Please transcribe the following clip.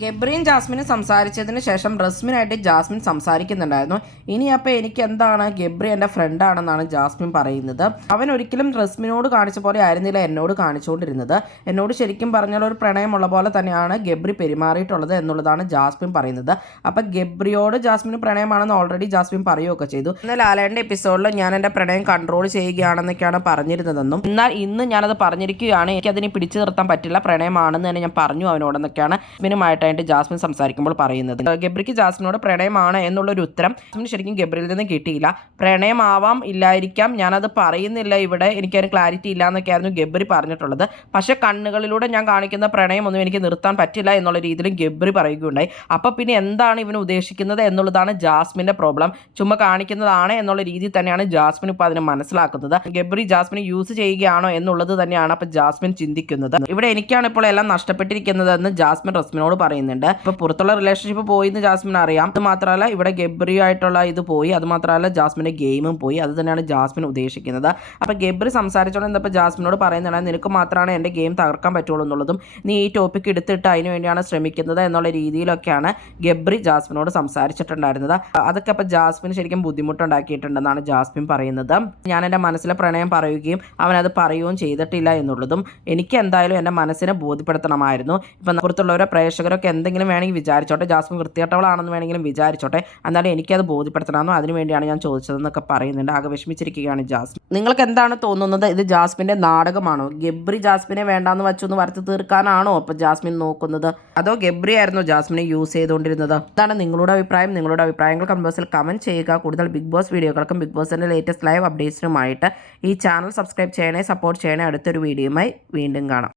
ഗബ്രിയും ജാസ്മിനും സംസാരിച്ചതിന് ശേഷം റസ്മിനായിട്ട് ജാസ്മിൻ സംസാരിക്കുന്നുണ്ടായിരുന്നു. ഇനി അപ്പോൾ എനിക്ക് എന്താണ്, ഗബ്രി എൻ്റെ ഫ്രണ്ടാണെന്നാണ് ജാസ്മിൻ പറയുന്നത്. അവൻ ഒരിക്കലും റസ്മിനോട് കാണിച്ച പോലെ ആയിരുന്നില്ല എന്നോട് കാണിച്ചുകൊണ്ടിരുന്നത്. എന്നോട് ശരിക്കും പറഞ്ഞാൽ ഒരു പ്രണയമുള്ള പോലെ തന്നെയാണ് ഗബ്രി പെരുമാറിയിട്ടുള്ളത് എന്നുള്ളതാണ് ജാസ്മിൻ പറയുന്നത്. അപ്പം ഗബ്രിയോട് ജാസ്മിന് പ്രണയമാണെന്ന് ഓൾറെഡി ജാസ്മിൻ പറയുകയൊക്കെ ചെയ്തു. എന്നാൽ ലാലേട്ടൻ്റെ എപ്പിസോഡിൽ ഞാൻ എൻ്റെ പ്രണയം കൺട്രോൾ ചെയ്യുകയാണെന്നൊക്കെയാണ് പറഞ്ഞിരുന്നതെന്നും, എന്നാൽ ഇന്ന് ഞാനത് പറഞ്ഞിരിക്കുകയാണ്, എനിക്കതിനെ പിടിച്ചു നിർത്താൻ പറ്റില്ല, പ്രണയമാണെന്ന് തന്നെ ഞാൻ പറഞ്ഞു അവനോടെന്നൊക്കെയാണ് ജാസ്മിനുമായിട്ട് ജാസ്മിൻ സംസാരിക്കുമ്പോൾ പറയുന്നത്. ഗബ്രിക്ക് ജാസ്മിനോട് പ്രണയമാണ് എന്നുള്ളൊരു ഉത്തരം ജാസ്മിന് ശരിക്കും ഗബ്രിയിൽ നിന്ന് കിട്ടിയില്ല. പ്രണയമാവാം, ഇല്ലായിരിക്കാം, ഞാനത് പറയുന്നില്ല ഇവിടെ, എനിക്കൊരു ക്ലാരിറ്റി ഇല്ല എന്നൊക്കെയായിരുന്നു ഗബ്രി പറഞ്ഞിട്ടുള്ളത്. പക്ഷെ കണ്ണുകളിലൂടെ ഞാൻ കാണിക്കുന്ന പ്രണയമൊന്നും എനിക്ക് നിർത്താൻ പറ്റില്ല എന്നുള്ള രീതിയിലും ഗബ്രി പറയുകയുണ്ടായി. അപ്പോൾ പിന്നെ എന്താണ് ഇവന് ഉദ്ദേശിക്കുന്നത് എന്നുള്ളതാണ് ജാസ്മിൻ്റെ പ്രോബ്ലം. ചുമ്മാ കാണിക്കുന്നതാണ് എന്നുള്ള രീതിയിൽ തന്നെയാണ് ജാസ്മിൻ ഇപ്പോൾ അതിനെ മനസ്സിലാക്കുന്നത്. ഗബ്രി ജാസ്മിനെ യൂസ് ചെയ്യുകയാണോ എന്നുള്ളത് തന്നെയാണ് അപ്പോൾ ജാസ്മിൻ ചിന്തിക്കുന്നത്. ഇവിടെ എനിക്കാണ് ഇപ്പോൾ എല്ലാം നഷ്ടപ്പെട്ടിരിക്കുന്നതെന്ന് ജാസ്മിൻ റസ്മിനോട് പറയുന്നുണ്ട്. ഇപ്പോൾ പുറത്തുള്ള റിലേഷൻഷിപ്പ് പോയി എന്ന് ജാസ്മിൻ അറിയാം. അത് മാത്രമല്ല ഇവിടെ ഗബ്രി ആയിട്ടുള്ള ഇത് പോയി, അത് മാത്രമല്ല ജാസ്മിൻ്റെ ഗെയിമും പോയി. അത് തന്നെയാണ് ജാസ്മിൻ ഉദ്ദേശിക്കുന്നത്. അപ്പോൾ ഗബ്രി സംസാരിച്ചോണ്ട് ഇപ്പോൾ ജാസ്മിനോട് പറയുന്നതാണ്, നിനക്ക് മാത്രമാണ് എൻ്റെ ഗെയിം തകർക്കാൻ പറ്റുള്ളൂ എന്നുള്ളതും, നീ ഈ ടോപ്പിക് എടുത്തിട്ട് അതിന് വേണ്ടിയാണ് ശ്രമിക്കുന്നത് എന്നുള്ള രീതിയിലൊക്കെയാണ് ഗബ്രി ജാസ്മിനോട് സംസാരിച്ചിട്ടുണ്ടായിരുന്നത്. അതൊക്കെ അപ്പോൾ ജാസ്മിന് ശരിക്കും ബുദ്ധിമുട്ടുണ്ടാക്കിയിട്ടുണ്ടെന്നാണ് ജാസ്മിൻ പറയുന്നത്. ഞാൻ എൻ്റെ മനസ്സിലെ പ്രണയം പറയുകയും അവനത് പറയുകയും ചെയ്തിട്ടില്ല എന്നുള്ളതും എനിക്ക് എന്തായാലും എൻ്റെ മനസ്സിനെ ബോധ്യപ്പെടുത്തണമായിരുന്നു. ഇപ്പം പുറത്തുള്ളവരെ പ്രേക്ഷകരൊക്കെ എന്തെങ്കിലും വേണമെങ്കിൽ വിചാരിച്ചോട്ടെ, ജാസ്മിൻ വൃത്തികെട്ടവളാണെന്ന് വേണമെങ്കിലും വിചാരിച്ചോട്ടെ, എന്നാലും എനിക്കത് ബോധ്യപ്പെടുത്തണമെന്നോ അതിനു വേണ്ടിയാണ് ഞാൻ ചോദിച്ചതെന്നൊക്കെ പറയുന്നുണ്ട്. ആകെ വിഷമിച്ചിരിക്കുകയാണ് ജാസ്മിൻ. നിങ്ങൾക്ക് എന്താണ് തോന്നുന്നത്? ഇത് ജാസ്മിൻ്റെ നാടകമാണോ? ഗബ്രി ജാസ്മിനെ വേണ്ടാന്ന് വെച്ചൊന്ന് വരച്ച് തീർക്കാനാണോ അപ്പോൾ ജാസ്മിൻ നോക്കുന്നത്? അതോ ഗബ്രി ആയിരുന്നു ജാസ്മിനെ യൂസ് ചെയ്തുകൊണ്ടിരുന്നത്? അതാണ് നിങ്ങളുടെ അഭിപ്രായം. നിങ്ങളുടെ അഭിപ്രായങ്ങൾ കമന്റ് ബോക്സിൽ കമന്റ് ചെയ്യുക. കൂടുതൽ ബിഗ് ബോസ് വീഡിയോകൾക്കും ബിഗ് ബോസിൻ്റെ ലേറ്റസ്റ്റ് ലൈവ് അപ്ഡേറ്റ്സിനുമായിട്ട് ഈ ചാനൽ സബ്സ്ക്രൈബ് ചെയ്യണേ, സപ്പോർട്ട് ചെയ്യണേ. അടുത്തൊരു വീഡിയോയുമായി വീണ്ടും കാണാം.